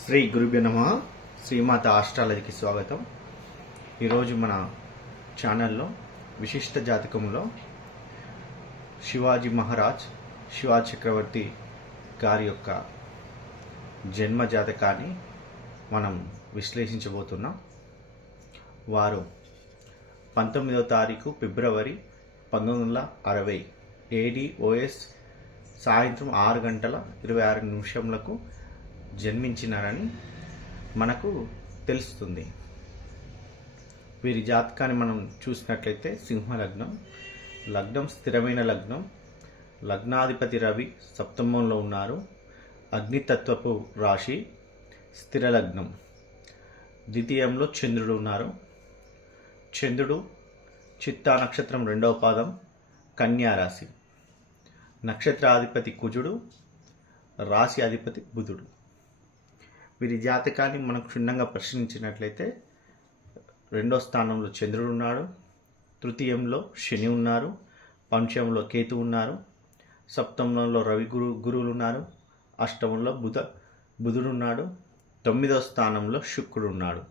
శ్రీ గురుభ్య నమ. శ్రీమాత ఆస్ట్రాలజీకి స్వాగతం. ఈరోజు మన ఛానల్లో విశిష్ట జాతకంలో శివాజీ మహారాజ్ శివాజీ చక్రవర్తి గారి యొక్క జన్మ జాతకాన్ని మనం విశ్లేషించబోతున్నాం. వారు పంతొమ్మిదవ తారీఖు ఫిబ్రవరి పంతొమ్మిది వందల అరవై ఏడిఓఎస్ సాయంత్రం ఆరు గంటల ఇరవై ఆరు నిమిషంలకు జన్మించినారని మనకు తెలుస్తుంది. వీరి జాతకాన్ని మనం చూసినట్లయితే సింహ లగ్నం లగ్నం స్థిరమైన లగ్నం లగ్నాధిపతి రవి సప్తమంలో ఉన్నారు అగ్నితత్వపు రాశి స్థిర లగ్నం. ద్వితీయంలో చంద్రుడు ఉన్నారు. చంద్రుడు చిత్తా నక్షత్రం రెండవ పాదం కన్యారాశి నక్షత్రాధిపతి కుజుడు రాశి అధిపతి బుధుడు. వీరి జాతకాన్ని మనం క్షుణ్ణంగా పరిశీలించినట్లయితే రెండో స్థానంలో చంద్రుడు ఉన్నాడు తృతీయంలో శని ఉన్నారు పంచమంలో కేతు ఉన్నారు సప్తమంలో రవి గురు గురువులు ఉన్నారు అష్టమంలో బుధ బుధుడు ఉన్నాడు తొమ్మిదో స్థానంలో శుక్రుడు ఉన్నాడు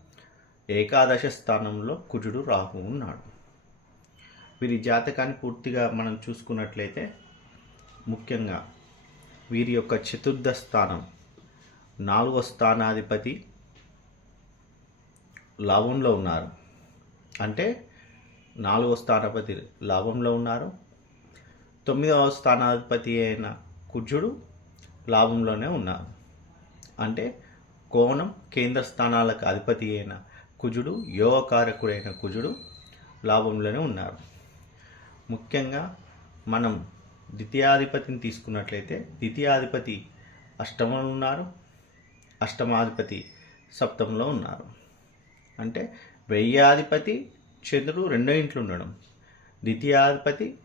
ఏకాదశ స్థానంలో కుజుడు రాహు ఉన్నాడు. వీరి జాతకాన్ని పూర్తిగా మనం చూసుకున్నట్లయితే ముఖ్యంగా వీరి యొక్క చతుర్థ స్థానం నాలుగో స్థానాధిపతి లాభంలో ఉన్నారు. అంటే నాలుగో స్థానాధిపతి లాభంలో ఉన్నారు. తొమ్మిదవ స్థానాధిపతి అయిన కుజుడు లాభంలోనే ఉన్నారు. అంటే కోణం కేంద్ర స్థానాలకు అధిపతి అయిన కుజుడు యోగకారకుడైన కుజుడు లాభంలోనే ఉన్నారు. ముఖ్యంగా మనం ద్వితీయాధిపతిని తీసుకున్నట్లయితే ద్వితీయాధిపతి అష్టమంలో ఉన్నారు. అష్టమాధిపతి సప్తంలో ఉన్నారు. అంటే వెయ్యాధిపతి చంద్రుడు రెండో ఇంట్లో ఉండడం ద్వితీయాధిపతి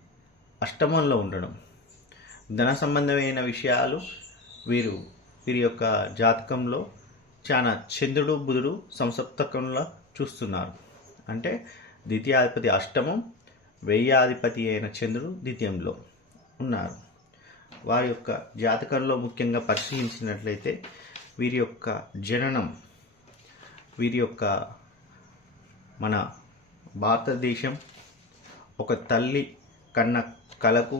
అష్టమంలో ఉండడం. ధన సంబంధమైన విషయాలు వీరు వీరి యొక్క జాతకంలో చాలా చంద్రుడు బుధుడు సంసప్తకంలో చూస్తున్నారు. అంటే ద్వితీయాధిపతి అష్టమం వెయ్యాధిపతి అయిన చంద్రుడు ద్వితీయంలో ఉన్నారు. వారి యొక్క జాతకంలో ముఖ్యంగా పరిశీలించినట్లయితే వీరి యొక్క జననం వీరి యొక్క మన భారతదేశం ఒక తల్లి కన్న కలకు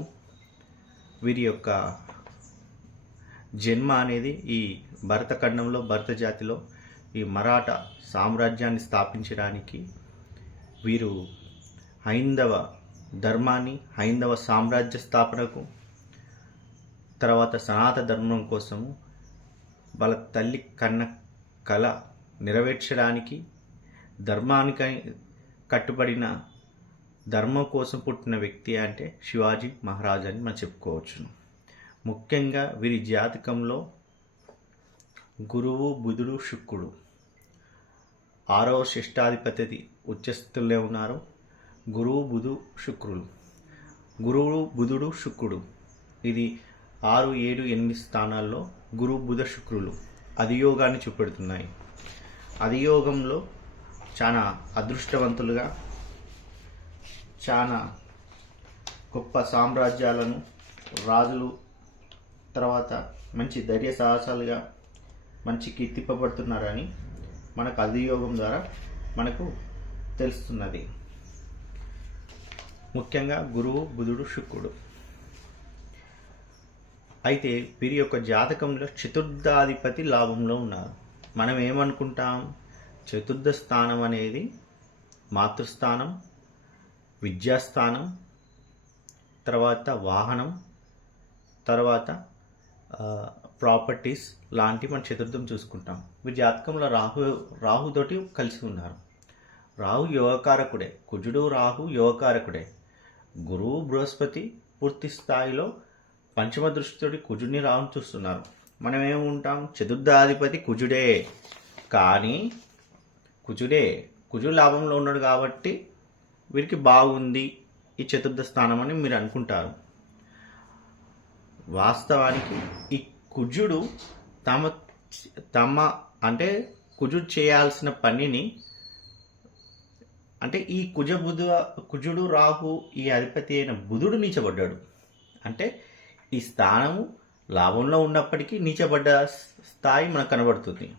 వీరి యొక్క జన్మ అనేది ఈ భరతఖండంలో భరత జాతిలో ఈ మరాఠా సామ్రాజ్యాన్ని స్థాపించడానికి వీరు హైందవ ధర్మాన్ని హైందవ సామ్రాజ్య స్థాపనకు తర్వాత సనాతన ధర్మం కోసము వాళ్ళ తల్లి కన్న కళ నెరవేర్చడానికి ధర్మానికి కట్టుబడిన ధర్మం కోసం పుట్టిన వ్యక్తి అంటే శివాజీ మహారాజ్ అని మనం చెప్పుకోవచ్చును. ముఖ్యంగా వీరి జాతకంలో గురువు బుధుడు శుక్రుడు ఆరవ శిష్టాధిపతి ఉచ్చస్థులే ఉన్నారు. గురువు బుధు శుక్రుడు. గురువు బుధుడు శుక్రుడు. ఇది ఆరు ఏడు ఎనిమిది స్థానాల్లో గురు బుధ శుక్రులు అధియోగాన్ని చూపెడుతున్నాయి. అధియోగంలో చాలా అదృష్టవంతులుగా చాలా గొప్ప సామ్రాజ్యాలను రాజులు తర్వాత మంచి ధైర్య సాహసాలుగా మంచి కీర్తింపబడుతున్నారని మనకు అధియోగం ద్వారా మనకు తెలుస్తున్నది. ముఖ్యంగా గురువు బుధుడు శుక్రుడు. అయితే వీరి యొక్క జాతకంలో చతుర్థాధిపతి లాభంలో ఉన్నారు. మనం ఏమనుకుంటాం? చతుర్థ స్థానం అనేది మాతృస్థానం విద్యాస్థానం తర్వాత వాహనం తర్వాత ప్రాపర్టీస్ లాంటి మన చతుర్థం చూసుకుంటాం. వీరి జాతకంలో రాహు రాహుతోటి కలిసి ఉన్నారు. రాహు యోగకారకుడే కుజుడు రాహు యోగకారకుడే గురువు బృహస్పతి పూర్తి స్థాయిలో పంచమ దృష్టితోటి కుజుడిని రాహుని చూస్తున్నారు. మనం ఏముంటాం చతుర్థాధిపతి కుజుడే. కానీ కుజుడే కుజుడు లాభంలో ఉన్నాడు కాబట్టి వీరికి బాగుంది ఈ చతుర్థ స్థానం అని మీరు అనుకుంటారు. వాస్తవానికి ఈ కుజుడు తమ తమ అంటే కుజుడు చేయాల్సిన పనిని అంటే ఈ కుజ బుధ కుజుడు రాహు ఈ అధిపతి అయిన బుధుడు నీచబడ్డాడు. అంటే ఈ స్థానము లాభంలో ఉన్నప్పటికీ నీచబడ్డ స్థాయి మనకు కనబడుతుంది.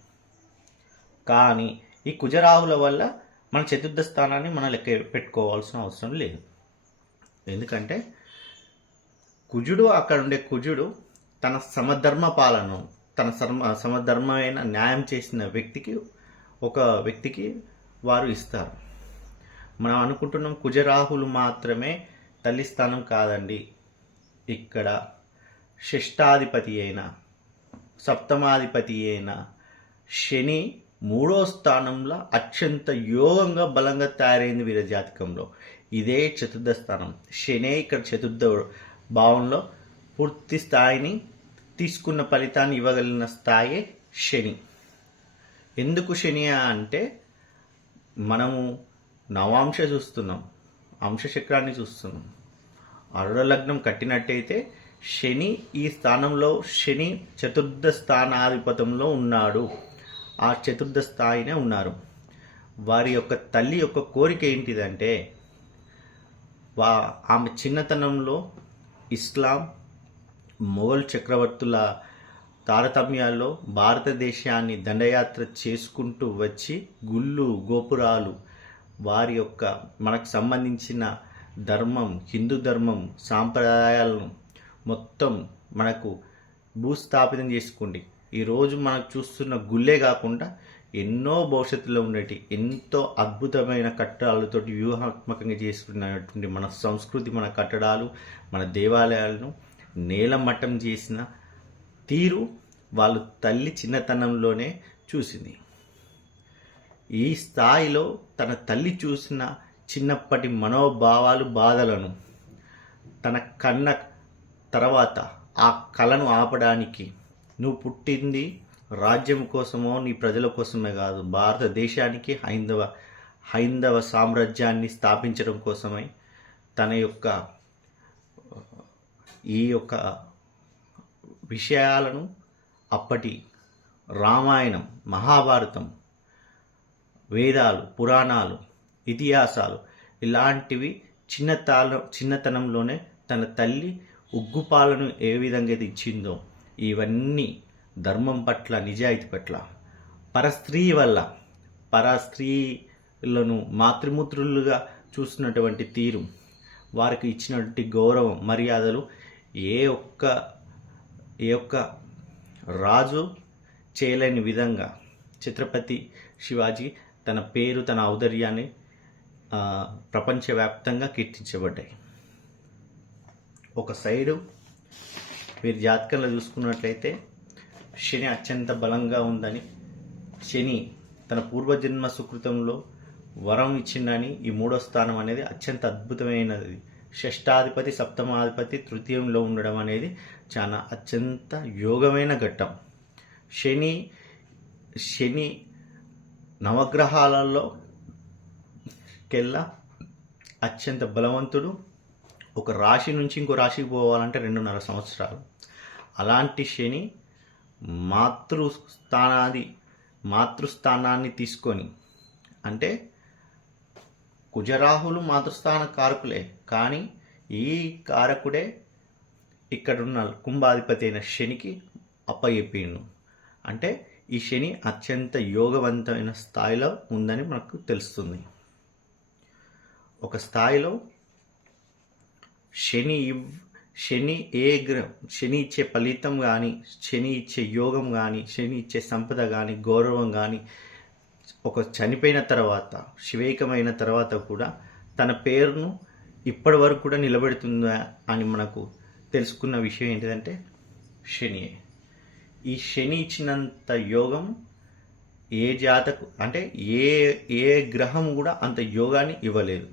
కానీ ఈ కుజరాహుల వల్ల మన చతుర్థ స్థానాన్ని మనం లెక్క పెట్టుకోవాల్సిన అవసరం లేదు. ఎందుకంటే కుజుడు అక్కడ ఉండే కుజుడు తన సమధర్మ పాలన తన సర్మ సమధర్మమైన న్యాయం చేసిన వ్యక్తికి ఒక వ్యక్తికి వారు ఇస్తారు. మనం అనుకుంటున్నాం కుజరాహులు మాత్రమే తల్లి స్థానం కాదండి. ఇక్కడ షష్టాధిపతి అయిన సప్తమాధిపతి అయిన శని మూడో స్థానంలో అత్యంత యోగంగా బలంగా తయారైంది వీరి జాతకంలో ఇదే చతుర్థ స్థానం. శనే ఇక్కడ చతుర్థ భావంలో పూర్తి స్థాయిని తీసుకున్న ఫలితాన్ని ఇవ్వగలిగిన స్థాయే శని. ఎందుకు శని అంటే మనము నవాంశ చూస్తున్నాం అంశచక్రాన్ని చూస్తున్నాం. అరుడ లగ్నం కట్టినట్టయితే శని ఈ స్థానంలో శని చతుర్థ స్థానాధిపతంలో ఉన్నాడు. ఆ చతుర్థ స్థాయినే ఉన్నారు. వారి యొక్క తల్లి యొక్క కోరిక ఏంటిదంటే వా ఆమె చిన్నతనంలో ఇస్లాం మొఘల్ చక్రవర్తుల తారతమ్యాల్లో భారతదేశాన్ని దండయాత్ర చేసుకుంటూ వచ్చి గుళ్ళు గోపురాలు వారి యొక్క మనకు సంబంధించిన ధర్మం హిందూ ధర్మం సాంప్రదాయాలను మొత్తం మనకు భూస్థాపితం చేసుకోండి. ఈరోజు మనం చూస్తున్న గుళ్ళే కాకుండా ఎన్నో భవిష్యత్తులో ఉండేటి ఎంతో అద్భుతమైన కట్టడాలతోటి వ్యూహాత్మకంగా చేసుకున్నటువంటి మన సంస్కృతి మన కట్టడాలు మన దేవాలయాలను నేలమట్టం చేసిన తీరు వాళ్ళు తల్లి చిన్నతనంలోనే చూసింది. ఈ స్థాయిలో తన తల్లి చూసిన చిన్నప్పటి మనోభావాలు బాధలను తన కన్న తర్వాత ఆ కళను ఆపడానికి నువ్వు పుట్టింది రాజ్యం కోసమో నీ ప్రజల కోసమే కాదు భారతదేశానికి హైందవ హైందవ సామ్రాజ్యాన్ని స్థాపించడం కోసమై తన యొక్క ఈ యొక్క విషయాలను అప్పటి రామాయణం మహాభారతం వేదాలు పురాణాలు ఇతిహాసాలు ఇలాంటివి చిన్నతాల చిన్నతనంలోనే తన తల్లి ఉగ్గుపాలను ఏ విధంగా అయితే ఇచ్చిందో ఇవన్నీ ధర్మం పట్ల నిజాయితీ పట్ల. పరస్త్రీ వల్ల పరస్త్రీలను మాతృమూత్రులుగా చూసినటువంటి తీరు వారికి ఇచ్చినటువంటి గౌరవం మర్యాదలు ఏ ఒక్క ఏ ఒక్క రాజు చేయలేని విధంగా ఛత్రపతి శివాజీ తన పేరు తన ఔదర్యాన్ని ప్రపంచవ్యాప్తంగా కీర్తించబడ్డాయి. ఒక సైడు మీరు జాతకంలో చూసుకున్నట్లయితే శని అత్యంత బలంగా ఉందని శని తన పూర్వజన్మ సుకృతంలో వరం ఇచ్చిందని ఈ మూడో స్థానం అనేది అత్యంత అద్భుతమైనది. షష్టాధిపతి సప్తమాధిపతి తృతీయంలో ఉండడం అనేది చాలా అత్యంత యోగమైన ఘట్టం. శని శని నవగ్రహాలలో కెల్లా అత్యంత బలవంతుడు ఒక రాశి నుంచి ఇంకో రాశికి పోవాలంటే రెండున్నర సంవత్సరాలు. అలాంటి శని మాతృస్థానాది మాతృస్థానాన్ని తీసుకొని అంటే కుజరాహులు మాతృస్థాన కారకులే కానీ ఈ కారకుడే ఇక్కడున్న కుంభాధిపతి అయిన శనికి అప్పచెప్పిండు అంటే ఈ శని అత్యంత యోగవంతమైన స్థాయిలో ఉందని మనకు తెలుస్తుంది. ఒక స్థాయిలో శని ఇవ్- శని ఏ గ్రహం శని ఇచ్చే ఫలితం కానీ శని ఇచ్చే యోగం కానీ శని ఇచ్చే సంపద కానీ గౌరవం కానీ ఒక చనిపోయిన తర్వాత శివేకమైన తర్వాత కూడా తన పేరును ఇప్పటి వరకు కూడా నిలబెడుతుందా అని మనకు తెలుసుకున్న విషయం ఏంటిదంటే శనియే. ఈ శని ఇచ్చినంత యోగం ఏ జాతకు అంటే ఏ ఏ గ్రహం కూడా అంత యోగాన్ని ఇవ్వలేదు.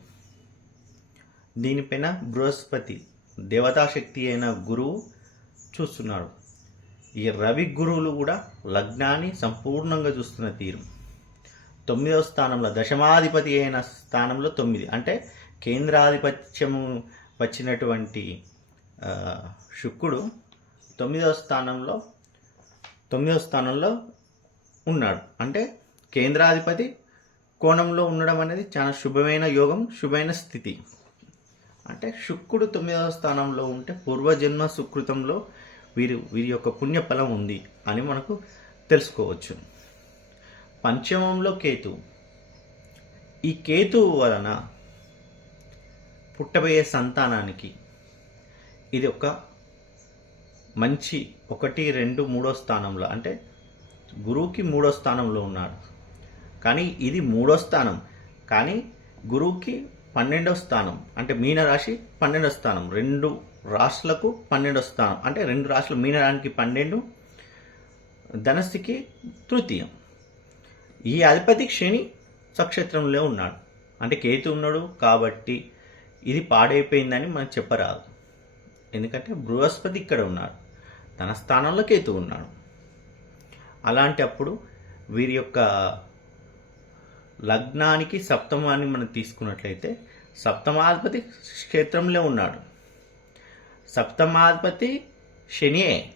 దీనిపైన బృహస్పతి దేవతాశక్తి అయిన గురువు చూస్తున్నాడు. ఈ రవి గురువులు కూడా లగ్నాన్ని సంపూర్ణంగా చూస్తున్న తీరు. తొమ్మిదవ స్థానంలో దశమాధిపతి అయిన స్థానంలో తొమ్మిది. అంటే కేంద్రాధిపత్యము వచ్చినటువంటి శుక్రుడు తొమ్మిదవ స్థానంలో తొమ్మిదవ స్థానంలో ఉన్నాడు. అంటే కేంద్రాధిపతి కోణంలో ఉండడం అనేది చాలా శుభమైన యోగం శుభమైన స్థితి. అంటే శుక్రుడు తొమ్మిదవ స్థానంలో ఉంటే పూర్వజన్మ సుకృతంలో వీరి వీరి యొక్క పుణ్యఫలం ఉంది అని మనకు తెలుసుకోవచ్చు. పంచమంలో కేతు. ఈ కేతు వలన పుట్టబోయే సంతానానికి ఇది ఒక మంచి ఒకటి రెండు మూడో స్థానంలో అంటే గురువుకి మూడో స్థానంలో ఉన్నాడు. కానీ ఇది మూడో స్థానం. కానీ గురువుకి పన్నెండవ స్థానం. అంటే మీనరాశి పన్నెండవ స్థానం. రెండు రాశులకు పన్నెండవ స్థానం. అంటే రెండు రాశులు మీనరానికి పన్నెండు ధనస్సుకి తృతీయం. ఈ అధిపతి శని సక్షేత్రంలో ఉన్నాడు. అంటే కేతు ఉన్నాడు కాబట్టి ఇది పాడైపోయిందని మనం చెప్పరాదు. ఎందుకంటే బృహస్పతి ఇక్కడ ఉన్నాడు. తన స్థానంలో కేతు ఉన్నాడు. అలాంటి అప్పుడు వీరి యొక్క లగ్నానికి సప్తమాన్ని మనం తీసుకున్నట్లయితే సప్తమాధిపతి క్షేత్రంలో ఉన్నాడు. సప్తమాధిపతి శనియే.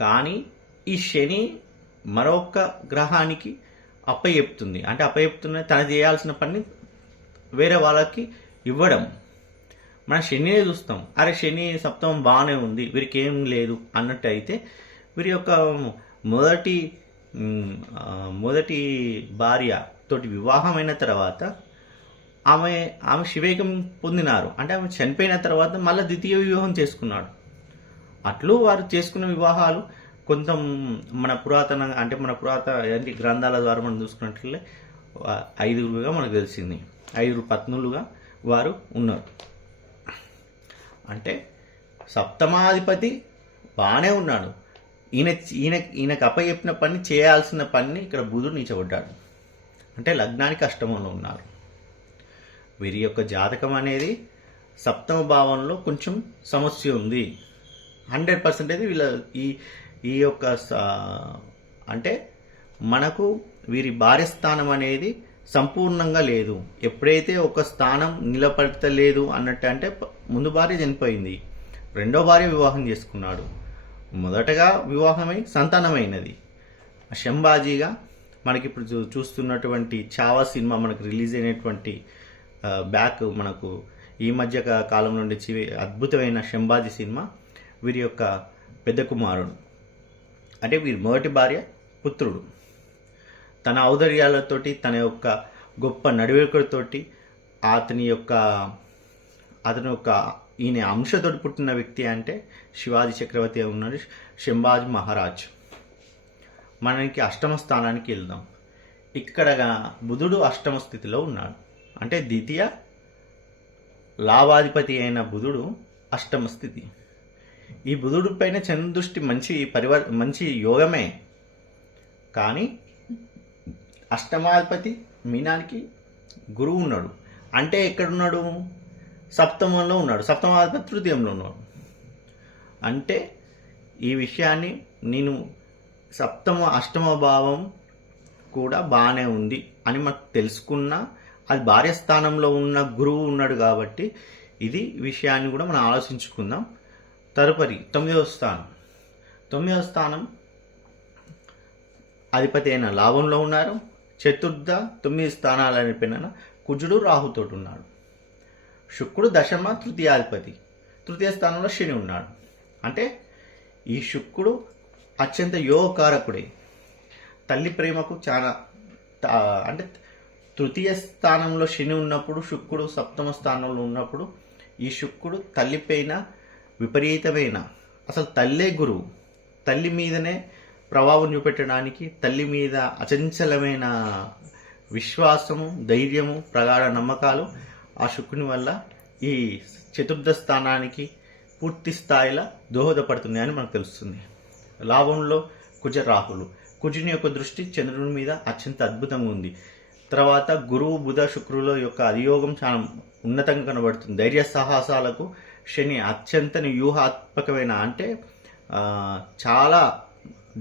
కానీ ఈ శని మరొక గ్రహానికి అప్పచెప్తుంది అంటే అప్పచెప్తున్న తను చేయాల్సిన పని వేరే వాళ్ళకి ఇవ్వడం. మన శనినే చూస్తాం. అరే శని సప్తమం బాగానే ఉంది వీరికి ఏం లేదు అన్నట్టు అయితే వీరి యొక్క మొదటి మొదటి భార్య తోటి వివాహమైన తర్వాత ఆమె ఆమె శివేకం పొందినారు. అంటే ఆమె చనిపోయిన తర్వాత మళ్ళీ ద్వితీయ వివాహం చేసుకున్నాడు. అట్లు వారు చేసుకున్న వివాహాలు కొంత మన పురాతన అంటే మన పురాతన ఏంటి గ్రంథాల ద్వారా మనం చూసుకున్నట్లే ఐదుగురుగా మనకు తెలిసింది. ఐదుగురు పత్నులుగా వారు ఉన్నారు. అంటే సప్తమాధిపతి బాగానే ఉన్నాడు. ఈయన ఈయన ఈయనకు అప్పచెప్పిన పని చేయాల్సిన పని ఇక్కడ బుధుడు నిలిచబడ్డాడు అంటే లగ్నానికి అష్టమంలో ఉన్నారు. వీరి యొక్క జాతకం అనేది సప్తమ భావంలో కొంచెం సమస్య ఉంది. హండ్రెడ్ పర్సెంటేజ్ వీళ్ళ ఈ ఈ యొక్క అంటే మనకు వీరి భార్య స్థానం అనేది సంపూర్ణంగా లేదు. ఎప్పుడైతే ఒక స్థానం నిలబడతలేదు అన్నట్టు అంటే ముందు భార్య చనిపోయింది. రెండో భార్య వివాహం చేసుకున్నాడు. మొదటగా వివాహమై సంతానమైనది. శంబాజీగా మనకి ఇప్పుడు చూ- చూస్తున్నటువంటి చావా సినిమా మనకు రిలీజ్ అయినటువంటి బ్యాక్ మనకు ఈ మధ్య కాలం నుండి అద్భుతమైన శంబాజీ సినిమా వీరి యొక్క పెద్ద కుమారుడు. అంటే వీరి మొదటి భార్య పుత్రుడు. తన ఔదర్యాలతోటి తన యొక్క గొప్ప నడివేకులతోటి అతని యొక్క అతని యొక్క ఈయన అంశతోటి పుట్టిన వ్యక్తి అంటే శివాజీ చక్రవర్తి ఉన్నాడు శంభాజీ మహారాజ్. మనకి అష్టమ స్థానానికి వెళ్దాం. ఇక్కడ బుధుడు అష్టమ స్థితిలో ఉన్నాడు. అంటే ద్వితీయ లాభాధిపతి అయిన బుధుడు అష్టమ స్థితి. ఈ బుధుడు పైన దృష్టి మంచి పరివర్ మంచి యోగమే. కానీ అష్టమాధిపతి మీనానికి గురువు ఉన్నాడు. అంటే ఎక్కడున్నాడు? సప్తమంలో ఉన్నాడు. సప్తమాధిపతి తృతీయంలో ఉన్నాడు. అంటే ఈ విషయాన్ని నేను సప్తమ అష్టమ భావం కూడా బాగానే ఉంది అని మనకు తెలుసుకున్న. అది భార్య స్థానంలో ఉన్న గురువు ఉన్నాడు కాబట్టి ఇది విషయాన్ని కూడా మనం ఆలోచించుకుందాం. తదుపరి తొమ్మిదవ స్థానం. తొమ్మిదవ స్థానం అధిపతి అయిన లాభంలో ఉన్నారు. చతుర్థ తొమ్మిది స్థానాలు అనిపోయిన కుజుడు రాహుతోటి ఉన్నాడు. శుక్రుడు దశమ తృతీయాధిపతి. తృతీయ స్థానంలో శని ఉన్నాడు. అంటే ఈ శుక్రుడు అత్యంత యోగకారకుడే. తల్లి ప్రేమకు చాలా అంటే తృతీయ స్థానంలో శని ఉన్నప్పుడు శుక్రుడు సప్తమ స్థానంలో ఉన్నప్పుడు ఈ శుక్రుడు తల్లిపైన విపరీతమైన అసలు తల్లే గురువు. తల్లి మీదనే ప్రభావం చూపెట్టడానికి తల్లి మీద అచంచలమైన విశ్వాసము ధైర్యము ప్రగాఢ నమ్మకాలు ఆ శుక్రుని వల్ల ఈ చతుర్థ స్థానానికి పూర్తి స్థాయిలో దోహదపడుతున్నాయని మనకు తెలుస్తుంది. లాభంలో కుజ రాహులు కుజుని యొక్క దృష్టి చంద్రుని మీద అత్యంత అద్భుతంగా ఉంది. తర్వాత గురువు బుధ శుక్రుల యొక్క అధియోగం చాలా ఉన్నతంగా కనబడుతుంది. ధైర్య సాహసాలకు శని అత్యంత వ్యూహాత్మకమైన అంటే చాలా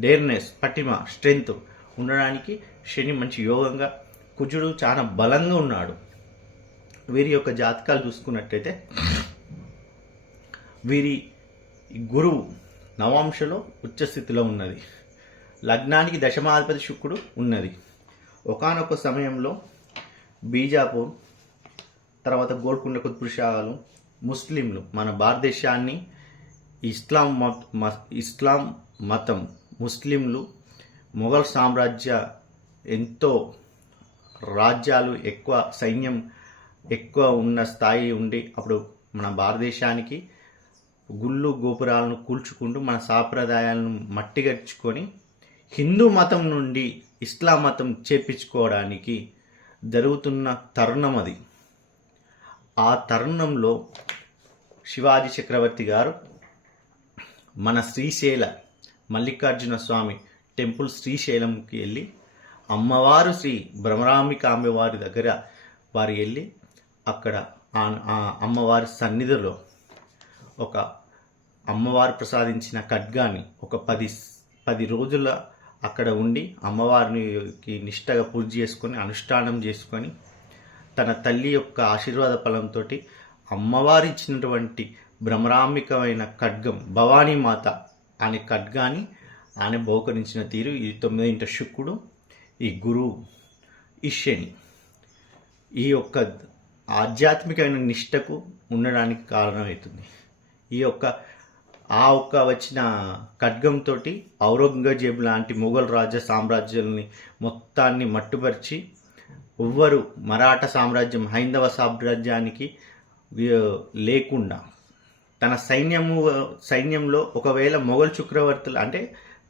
డేర్నెస్ పటిమ స్ట్రెంగ్త్ ఉండడానికి శని మంచి యోగంగా కుజుడు చాలా బలంగా ఉన్నాడు. వీరి యొక్క జాతకాలు చూసుకున్నట్టయితే వీరి గురువు నవాంశలో ఉచ్చస్థితిలో ఉన్నది. లగ్నానికి దశమాధిపతి శుక్రుడు ఉన్నది. ఒకానొక సమయంలో బీజాపూర్ తర్వాత గోల్కొండ కుతుబ్షాలు ముస్లింలు మన భారతదేశాన్ని ఇస్లాం మత మ- ఇస్లాం మతం ముస్లింలు మొఘల్ సామ్రాజ్య ఎంతో రాజ్యాలు ఎక్కువ సైన్యం ఎక్కువ ఉన్న స్థాయి ఉండి అప్పుడు మన భారతదేశానికి గుళ్ళు గోపురాలను కూల్చుకుంటూ మన సాంప్రదాయాలను మట్టిగర్చుకొని హిందూ మతం నుండి ఇస్లాం మతం చేపించుకోవడానికి జరుగుతున్న తరుణం అది. ఆ తరుణంలో శివాజీ చక్రవర్తి గారు మన శ్రీశైల మల్లికార్జున స్వామి టెంపుల్ శ్రీశైలంకి వెళ్ళి అమ్మవారు శ్రీ భ్రమరాంబికాంబ వారి దగ్గర వారు వెళ్ళి అక్కడ ఆ అమ్మవారి సన్నిధిలో ఒక అమ్మవారు ప్రసాదించిన ఖడ్గాని ఒక పది పది రోజుల అక్కడ ఉండి అమ్మవారికి నిష్టగా పూజ చేసుకొని అనుష్ఠానం చేసుకొని తన తల్లి యొక్క ఆశీర్వాద ఫలంతో అమ్మవారు ఇచ్చినటువంటి భ్రమరాంబికమైన ఖడ్గం భవానీ మాత అనే ఖడ్గాని ఆయన బహుకరించిన తీరు ఈ తొమ్మిదింట శుక్రుడు ఈ గురువు ఈ శని. ఈ యొక్క ఆధ్యాత్మికమైన నిష్టకు ఉండడానికి కారణమవుతుంది. ఈ యొక్క ఆ ఒక్క వచ్చిన ఖడ్గంతో ఔరంగజేబ్ లాంటి మొఘల్ రాజ్య సామ్రాజ్యాలని మొత్తాన్ని మట్టుపరిచి ఎవ్వరు మరాఠా సామ్రాజ్యం హైందవ సామ్రాజ్యానికి లేకుండా తన సైన్యము సైన్యంలో ఒకవేళ మొఘల్ చక్రవర్తులు అంటే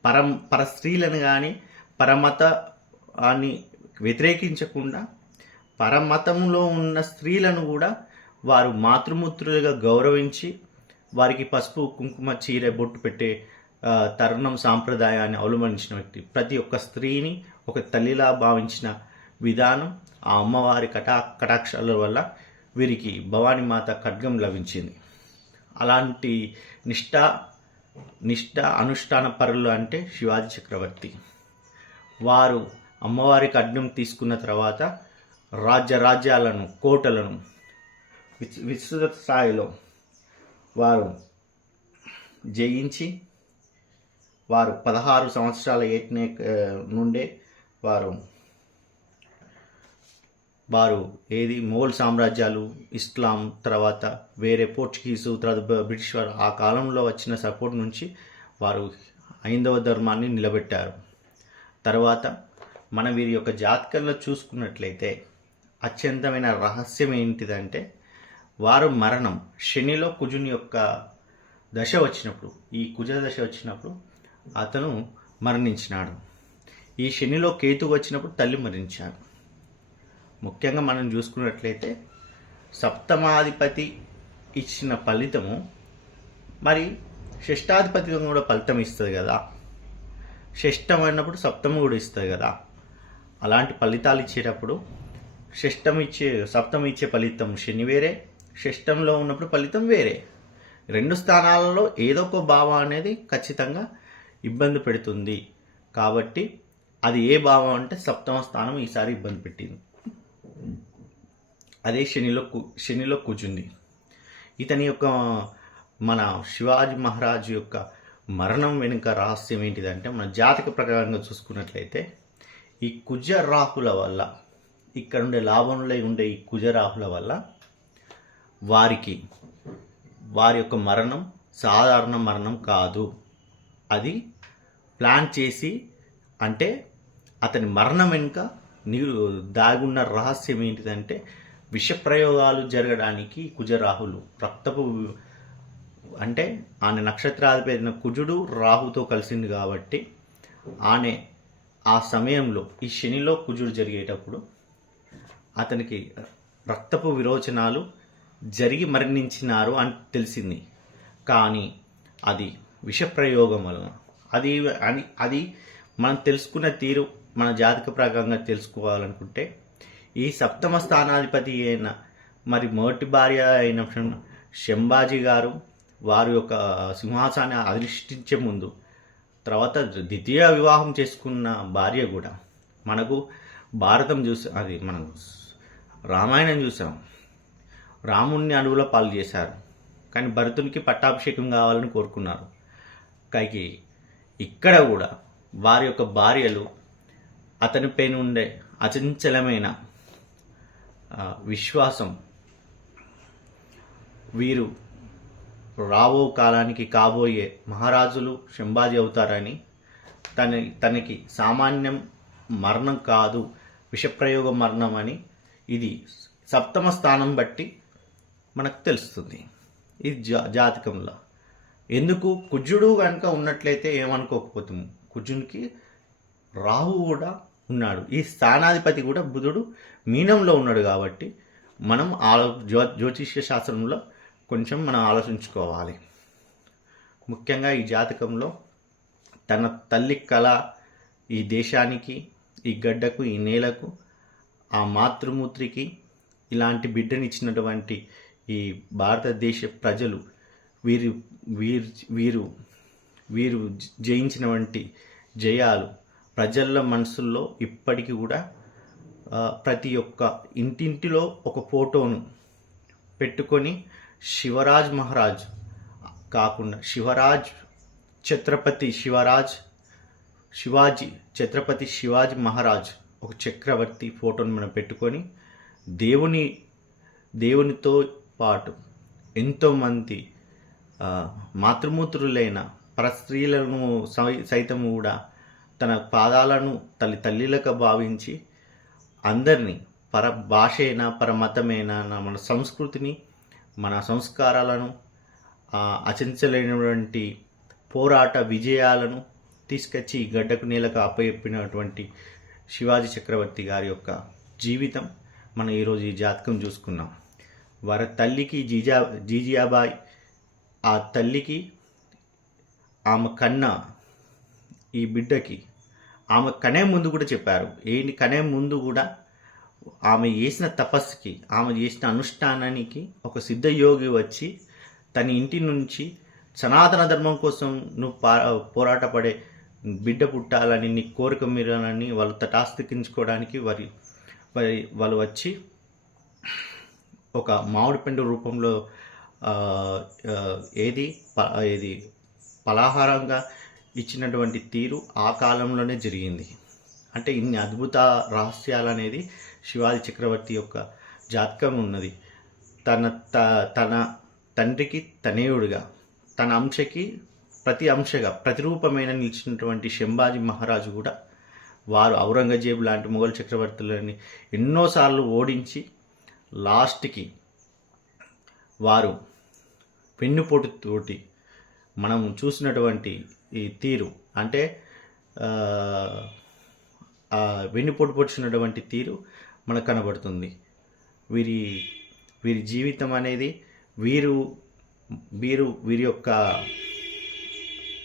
పరం పర స్త్రీలను కానీ పరమత అని వ్యతిరేకించకుండా పరమతంలో ఉన్న స్త్రీలను కూడా వారు మాతృమూర్తులుగా గౌరవించి వారికి పసుపు కుంకుమ చీర బొట్టు పెట్టే తరుణం సాంప్రదాయాన్ని అవలంబించిన వ్యక్తి. ప్రతి ఒక్క స్త్రీని ఒక తల్లిలా భావించిన విధానం ఆ అమ్మవారి కటా కటాక్షాల వల్ల వీరికి భవానీ మాత ఖడ్గం లభించింది. అలాంటి నిష్ఠ నిష్ట అనుష్ఠాన పరులు అంటే శివాజీ చక్రవర్తి. వారు అమ్మవారి ఖడ్గం తీసుకున్న తర్వాత రాజ్య రాజ్యాలను కోటలను విస్తృత స్థాయిలో వారు జయించి వారు పదహారు సంవత్సరాల ఏట్నే నుండే వారు వారు ఏది మొఘల్ సామ్రాజ్యాలు ఇస్లాం తర్వాత వేరే పోర్చుగీసు తర్వాత బ్రిటిష్ వారు ఆ కాలంలో వచ్చిన సపోర్ట్ నుంచి వారు హైందవ ధర్మాన్ని నిలబెట్టారు. తర్వాత మన వీరి యొక్క జాతకంలో చూసుకున్నట్లయితే అత్యంతమైన రహస్యం ఏంటిదంటే వారు మరణం శనిలో కుజుని యొక్క దశ వచ్చినప్పుడు ఈ కుజ దశ వచ్చినప్పుడు అతను మరణించినాడు. ఈ శనిలో కేతు వచ్చినప్పుడు తల్లి మరణించారు. ముఖ్యంగా మనం చూసుకున్నట్లయితే సప్తమాధిపతి ఇచ్చిన ఫలితము మరి షష్టాధిపతి కూడా ఫలితం ఇస్తుంది కదా. షష్టం అన్నప్పుడు సప్తము కూడా ఇస్తుంది కదా. అలాంటి ఫలితాలు ఇచ్చేటప్పుడు షష్టం ఇచ్చే సప్తం ఇచ్చే ఫలితం శని వేరే షష్టంలో ఉన్నప్పుడు ఫలితం వేరే. రెండు స్థానాలలో ఏదో ఒక భావం అనేది ఖచ్చితంగా ఇబ్బంది పెడుతుంది. కాబట్టి అది ఏ భావం అంటే సప్తమ స్థానం ఈసారి ఇబ్బంది పెట్టింది. అదే శనిలో కు శనిలో కూర్చుంది ఇతని యొక్క మన శివాజీ మహారాజు యొక్క మరణం వెనుక రహస్యం ఏంటిదంటే మన జాతక ప్రకారంగా చూసుకున్నట్లయితే ఈ కుజ రాహుల వల్ల ఇక్కడ ఉండే లాభంలో ఉండే ఈ కుజ రాహుల వల్ల వారికి వారి యొక్క మరణం సాధారణ మరణం కాదు. అది ప్లాన్ చేసి అంటే అతని మరణం వెనుక నీరు దాగున్న రహస్యం ఏంటిదంటే విషప్రయోగాలు జరగడానికి కుజరాహులు రక్తపు అంటే ఆయన నక్షత్రాధిపతి కుజుడు రాహుతో కలిసింది కాబట్టి ఆమె ఆ సమయంలో ఈ శనిలో కుజుడు జరిగేటప్పుడు అతనికి రక్తపు విరోచనాలు జరిగి మరణించినారు అని తెలిసింది. కానీ అది విషప్రయోగం వలన. అది అని అది మనం తెలుసుకున్న తీరు మన జాతక ప్రకారంగా తెలుసుకోవాలనుకుంటే ఈ సప్తమ స్థానాధిపతి అయిన మరి మొదటి భార్య అయిన శంభాజీ గారు వారి యొక్క సింహాసాన్ని అధిష్ఠించే ముందు తర్వాత ద్వితీయ వివాహం చేసుకున్న భార్య కూడా మనకు భారతం చూసి అది మనం రామాయణం చూసాం. రాముణ్ణి అడవుల పాలు చేశారు. కానీ భరతునికి పట్టాభిషేకం కావాలని కోరుకున్నారు. కాకి ఇక్కడ కూడా వారి యొక్క భార్యలు అతనిపై ఉండే అచంచలమైన విశ్వాసం వీరు రాబో కాలానికి కాబోయే మహారాజులు శంభాజీ అవుతారని తన తనకి సామాన్యం మరణం కాదు విషప్రయోగ మరణం అని ఇది సప్తమ స్థానం బట్టి మనకు తెలుస్తుంది. ఇది జా జాతకంలో. ఎందుకు? కుజుడు కనుక ఉన్నట్లయితే ఏమనుకోకపోతాము కుజునికి రాహు కూడా ఉన్నాడు. ఈ స్థానాధిపతి కూడా బుధుడు మీనంలో ఉన్నాడు కాబట్టి మనం ఆలో జ్యో జ్యోతిష్య శాస్త్రంలో కొంచెం మనం ఆలోచించుకోవాలి. ముఖ్యంగా ఈ జాతకంలో తన తల్లి కళ ఈ దేశానికి ఈ గడ్డకు ఈ నేలకు ఆ మాతృమూర్తికి ఇలాంటి బిడ్డనిచ్చినటువంటి ఈ భారతదేశ ప్రజలు వీరు వీరు వీరు వీరు జయించిన వంటి జయాలు ప్రజల మనసుల్లో ఇప్పటికీ కూడా ప్రతి ఒక్క ఇంటింటిలో ఒక ఫోటోను పెట్టుకొని శివరాజ్ మహారాజ్ కాకుండా శివరాజ్ ఛత్రపతి శివరాజ్ శివాజీ ఛత్రపతి శివాజీ మహారాజ్ ఒక చక్రవర్తి ఫోటోను మనం పెట్టుకొని దేవుని దేవునితో పాటు ఎంతోమంది మాతృమూత్రులైన పర స్త్రీలను సై- సైతం కూడా తన పాదాలను తల్లి తల్లిలకు భావించి అందరినీ పర భాష అయినా పరమతమైనా మన సంస్కృతిని మన సంస్కారాలను ఆ, అచంచలేనటువంటి పోరాట విజయాలను తీసుకొచ్చి ఈ గడ్డకు నేలకు అప్పచెప్పినటువంటి శివాజీ చక్రవర్తి గారి యొక్క జీవితం మనం ఈరోజు ఈ జాతకం చూసుకున్నాం. వారి తల్లికి జీజా జీజియాబాయ్ ఆ తల్లికి ఆమె కన్న ఈ బిడ్డకి ఆమె కనే ముందు కూడా చెప్పారు. ఏంటి కనే ముందు కూడా ఆమె చేసిన తపస్సుకి ఆమె చేసిన అనుష్ఠానానికి ఒక సిద్ధయోగి వచ్చి తన ఇంటి నుంచి సనాతన ధర్మం కోసం నువ్వు పా పోరాటపడే బిడ్డ పుట్టాలని నీ కోరిక మీరాలని వాళ్ళు తటాస్థికించుకోవడానికి వారి వారి వాళ్ళు వచ్చి ఒక మామిడి పండు రూపంలో ఏది? ప- ఏది? పలాహారంగా ఇచ్చినటువంటి తీరు ఆ కాలంలోనే జరిగింది. అంటే ఇన్ని అద్భుత రహస్యాలు అనేది శివాజీ చక్రవర్తి యొక్క జాతకం ఉన్నది. తన త- తన తండ్రికి తనయుడిగా తన అంశకి ప్రతి అంశగా ప్రతిరూపమైన నిలిచినటువంటి శంభాజీ మహారాజు కూడా వారు ఔరంగజేబు లాంటి మొఘల్ చక్రవర్తులని ఎన్నోసార్లు ఓడించి లాస్ట్కి వారు పెన్నుపోటుతోటి మనం చూసినటువంటి ఈ తీరు అంటే వెన్నుపోటు పొడిచినటువంటి తీరు మనకు కనబడుతుంది. వీరి వీరి జీవితం అనేది వీరు వీరు వీరి యొక్క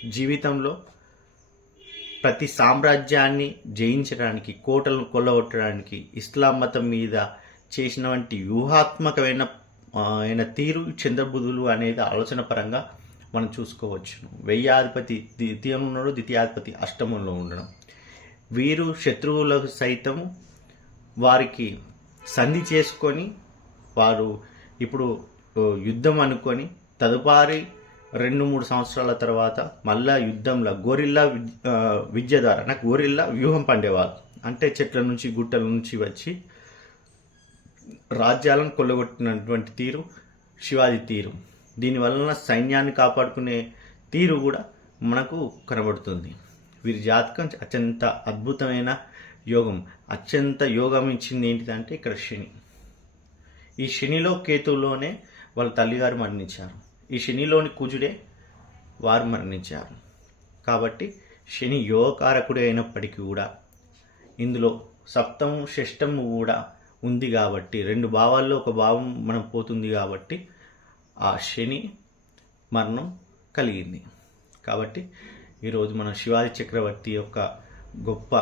జీవితంలో ప్రతి సామ్రాజ్యాన్ని జయించడానికి కోటలను కొల్లగొట్టడానికి ఇస్లాం మతం మీద చేసినటువంటి వ్యూహాత్మకమైన అయిన తీరు చంద్రబుధులు అనేది ఆలోచన పరంగా మనం చూసుకోవచ్చును. వెయ్యాధిపతి ద్వితీయంలో ఉండడం ద్వితీయాధిపతి అష్టమంలో ఉండడం. వీరు శత్రువులకు సైతం వారికి సంధి చేసుకొని వారు ఇప్పుడు యుద్ధం అనుకొని తదుపరి రెండు మూడు సంవత్సరాల తర్వాత మళ్ళా యుద్ధంలో గోరిల్లా విద్- విద్య ద్వారా నాకు గోరిల్లా వ్యూహం పండేవాళ్ళు అంటే చెట్ల నుంచి గుట్టల నుంచి వచ్చి రాజ్యాలను కొల్లగొట్టినటువంటి తీరు శివాజీ తీరు. దీనివలన సైన్యాన్ని కాపాడుకునే తీరు కూడా మనకు కనబడుతుంది. వీరి జాతకం అత్యంత అద్భుతమైన యోగం. అత్యంత యోగం ఇచ్చింది ఏంటిదంటే ఇక్కడ శని. ఈ శనిలో కేతువులోనే వాళ్ళ తల్లిగారు మరణించారు. ఈ శనిలోని కుజుడే వారు మరణించారు. కాబట్టి శని యోగకారకుడే అయినప్పటికీ కూడా ఇందులో సప్తము షష్టము కూడా ఉంది కాబట్టి రెండు భావాల్లో ఒక భావం మనం పోతుంది కాబట్టి ఆ శని మరణం కలిగింది. కాబట్టి ఈరోజు మన శివాజీ చక్రవర్తి యొక్క గొప్ప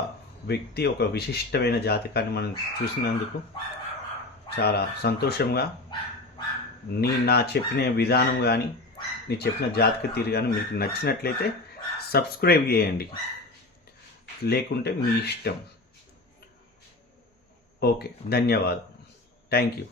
వ్యక్తి ఒక విశిష్టమైన జాతకాన్ని మనం చూసినందుకు చాలా సంతోషంగా నీ నా చెప్పిన విధానం కానీ నీ చెప్పిన జాతక తీరు కానీ మీకు నచ్చినట్లయితే సబ్స్క్రైబ్ చేయండి. లేకుంటే మీ ఇష్టం. ओके धन्यवाद. Thank you